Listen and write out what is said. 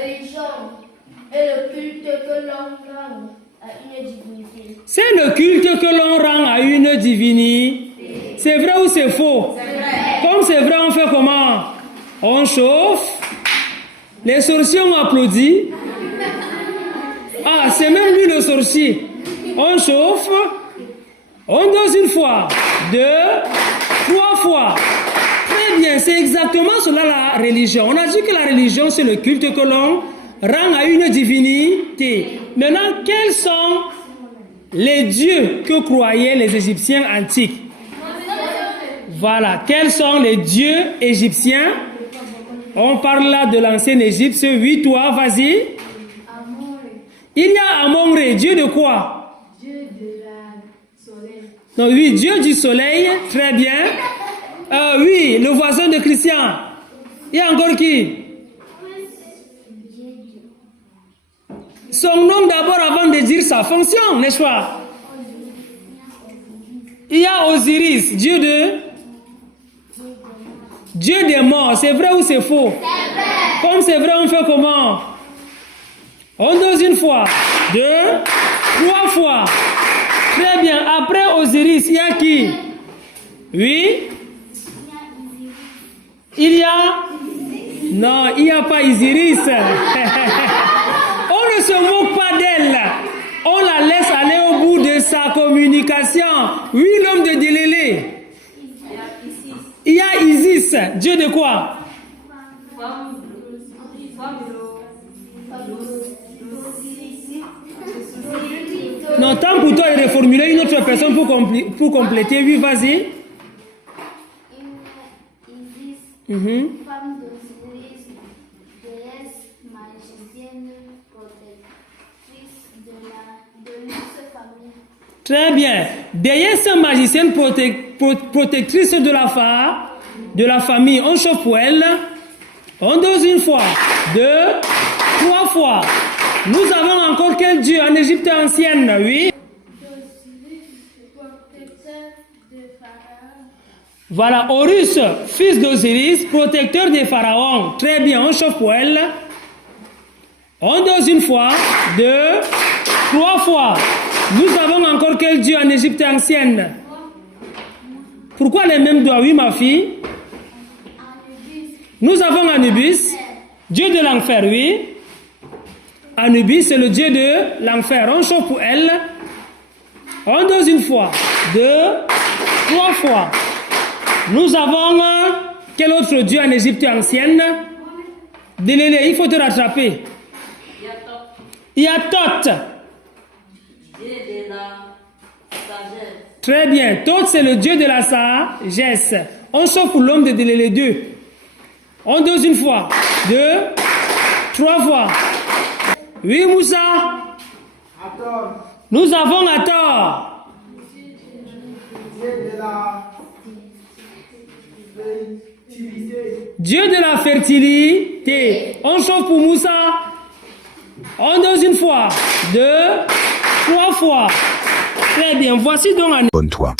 religion et le culte que l'on rend à une divinité. C'est le culte que l'on rend à une divinité. C'est vrai ou c'est faux? C'est vrai. Comme c'est vrai, on fait comment? On chauffe. Les sorciers ont applaudi. Ah, c'est même lui le sorcier. On chauffe. On dose une fois, 2, 3 fois. Très bien, c'est exactement cela la religion. On a dit que la religion, c'est le culte que l'on rend à une divinité. Maintenant, quels sont les dieux que croyaient les Égyptiens antiques? Voilà, quels sont les dieux égyptiens? On parle là de l'ancienne Égypte. Oui, toi, vas-y. Il y a Amon-Ré, dieu de quoi? Dieu de la soleil. Non, oui, dieu du soleil, très bien. Oui, le voisin de Christian. Il y a encore qui? Son nom d'abord avant de dire sa fonction, n'est-ce pas? Il y a Osiris, dieu des morts. C'est vrai ou c'est faux? C'est vrai. Comme c'est vrai, on fait comment? On dose une fois, 2, 3 fois. Très bien. Après Osiris, il y a qui? Oui? Il y a? Non, il n'y a pas Isiris. On ne se moque pas d'elle. On la laisse aller au bout de sa communication. Oui, l'homme de Délélé. Il y a Isis. Dieu de quoi? Non, tant pour toi de reformuler une autre personne pour compléter. Oui, vas-y. Femme d'Osiris, déesse magicienne, protectrice de luxe famille. Très bien. Déesse magicienne protectrice de la famille. On chauffe pour elle. On dose une fois, 2, 3 fois. Nous avons encore quel dieu en Égypte ancienne? Oui. Voilà, Horus, fils d'Osiris, protecteur des pharaons. Très bien, on chauffe pour elle. On dose une fois, 2, 3 fois. Nous avons encore quel dieu en Égypte ancienne? Pourquoi les mêmes doigts? Oui, ma fille. Nous avons Anubis, dieu de l'enfer, oui. Anubis, c'est le dieu de l'enfer. On chauffe pour elle. On dose une fois, 2, 3 fois. Nous avons quel autre dieu en Égypte ancienne? Délélé, il faut te rattraper. Il y a Thoth. Dieu de la sagesse. Très bien. Thoth, c'est le dieu de la sagesse. On chauffe pour l'homme de Délélé 2. On dose une fois, 2, 3 fois. Oui, Moussa. Nous avons Hathor. Dieu de la fertilité. On chauffe pour Moussa. On dose une fois, 2, 3 fois. Très bien. Voici donc un... Bonne toi.